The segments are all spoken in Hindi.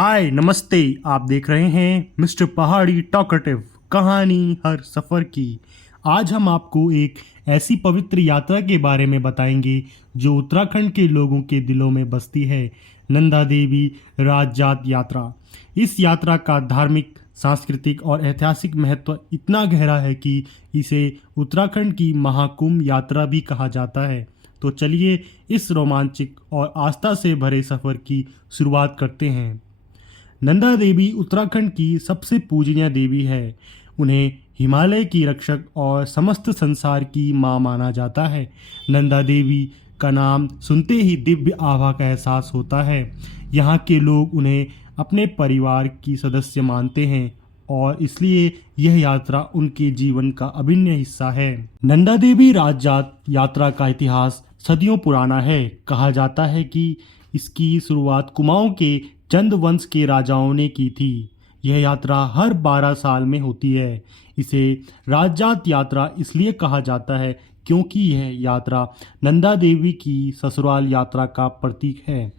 हाय नमस्ते। आप देख रहे हैं मिस्टर पहाड़ी टॉकटिव कहानी हर सफ़र की। आज हम आपको एक ऐसी पवित्र यात्रा के बारे में बताएंगे जो उत्तराखंड के लोगों के दिलों में बसती है, नंदा देवी राजजात यात्रा। इस यात्रा का धार्मिक, सांस्कृतिक और ऐतिहासिक महत्व इतना गहरा है कि इसे उत्तराखंड की महाकुंभ यात्रा भी कहा जाता है। तो चलिए इस रोमांचक और आस्था से भरे सफ़र की शुरुआत करते हैं। नंदा देवी उत्तराखंड की सबसे पूजनीय देवी है। उन्हें हिमालय की रक्षक और समस्त संसार की मां माना जाता है। नंदा देवी का नाम सुनते ही दिव्य आभा का एहसास होता है। यहाँ के लोग उन्हें अपने परिवार की सदस्य मानते हैं और इसलिए यह यात्रा उनके जीवन का अभिन्न हिस्सा है। नंदा देवी राजजात यात्रा का इतिहास सदियों पुराना है। कहा जाता है कि इसकी शुरुआत कुमाऊं के चंद वंश के राजाओं ने की थी। यह यात्रा हर 12 साल में होती है। इसे राजजात यात्रा इसलिए कहा जाता है क्योंकि यह यात्रा नंदा देवी की ससुराल यात्रा का प्रतीक है।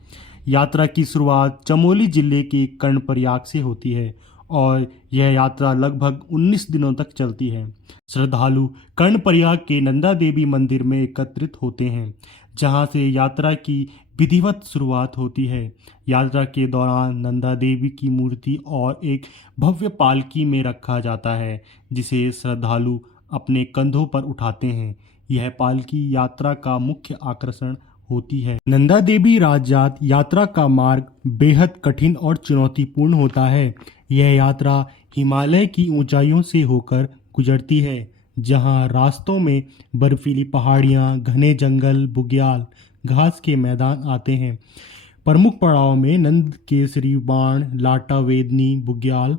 यात्रा की शुरुआत चमोली जिले के कर्णप्रयाग से होती है और यह यात्रा लगभग 19 दिनों तक चलती है। श्रद्धालु कर्णप्रयाग के नंदा देवी मंदिर में एकत्रित होते हैं, जहां से यात्रा की विधिवत शुरुआत होती है। यात्रा के दौरान नंदा देवी की मूर्ति और एक भव्य पालकी में रखा जाता है, जिसे श्रद्धालु अपने कंधों पर उठाते हैं। यह पालकी यात्रा का मुख्य आकर्षण होती है। नंदा देवी राजजात यात्रा का मार्ग बेहद कठिन और चुनौतीपूर्ण होता है। यह यात्रा हिमालय की ऊंचाइयों से होकर गुजरती है, जहां रास्तों में बर्फीली पहाड़ियां, घने जंगल, बुग्याल घास के मैदान आते हैं। प्रमुख पड़ाव में नंद केसरी, बाण, लाटा वेदनी, बुग्याल,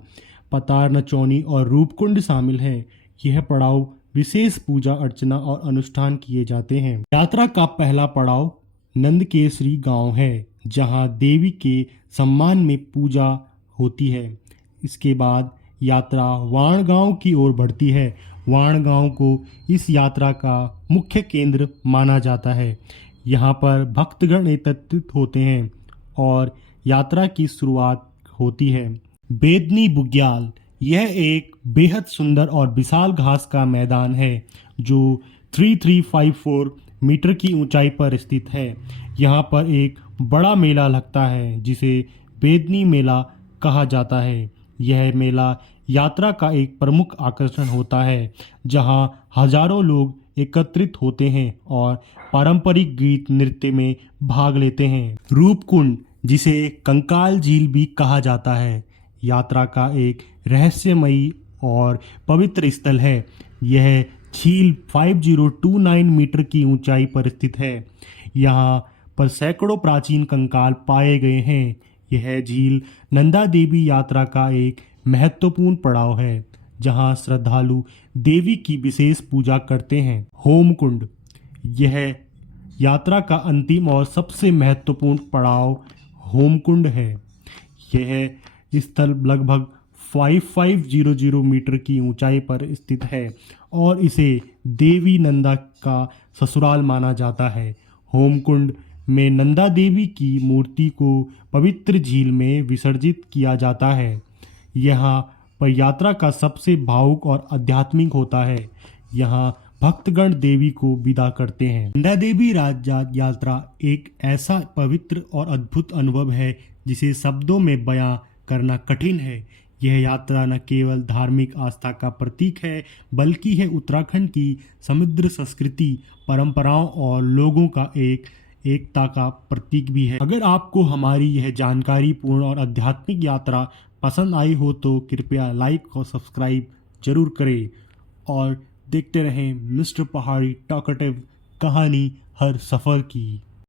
पतार नचौनी और रूपकुंड शामिल हैं। यह पड़ाव विशेष पूजा अर्चना और अनुष्ठान किए जाते हैं। यात्रा का पहला पड़ाव नंद केसरी गांव है, जहां देवी के सम्मान में पूजा होती है। इसके बाद यात्रा वाण गांव की ओर बढ़ती है। वाण गांव को इस यात्रा का मुख्य केंद्र माना जाता है। यहाँ पर भक्तगण एकत्रित होते हैं और यात्रा की शुरुआत होती है। बेदनी बुग्याल, यह एक बेहद सुंदर और विशाल घास का मैदान है जो 3354 मीटर की ऊंचाई पर स्थित है। यहाँ पर एक बड़ा मेला लगता है जिसे बेदनी मेला कहा जाता है। यह मेला यात्रा का एक प्रमुख आकर्षण होता है, जहां हजारों लोग एकत्रित होते हैं और पारंपरिक गीत नृत्य में भाग लेते हैं। रूपकुंड, जिसे कंकाल झील भी कहा जाता है, यात्रा का एक रहस्यमयी और पवित्र स्थल है। यह झील 5029 मीटर की ऊंचाई पर स्थित है। यहाँ पर सैकड़ों प्राचीन कंकाल पाए गए हैं। यह झील नंदा देवी यात्रा का एक महत्वपूर्ण पड़ाव है, जहां श्रद्धालु देवी की विशेष पूजा करते हैं। होमकुंड, यह यात्रा का अंतिम और सबसे महत्वपूर्ण पड़ाव होमकुंड है। यह स्थल लगभग 5500 मीटर की ऊंचाई पर स्थित है और इसे देवी नंदा का ससुराल माना जाता है। होमकुंड में नंदा देवी की मूर्ति को पवित्र झील में विसर्जित किया जाता है। यहाँ पर यात्रा का सबसे भावुक और आध्यात्मिक होता है। यहाँ भक्तगण देवी को विदा करते हैं। नंदा देवी राजजात यात्रा एक ऐसा पवित्र और अद्भुत अनुभव है जिसे शब्दों में बयां करना कठिन है। यह यात्रा न केवल धार्मिक आस्था का प्रतीक है, बल्कि है उत्तराखंड की समृद्ध संस्कृति, परंपराओं और लोगों का एकता का प्रतीक भी है। अगर आपको हमारी यह जानकारी पूर्ण और आध्यात्मिक यात्रा पसंद आई हो तो कृपया लाइक और सब्सक्राइब जरूर करें और देखते रहें मिस्टर पहाड़ी टॉकटिव कहानी हर सफ़र की।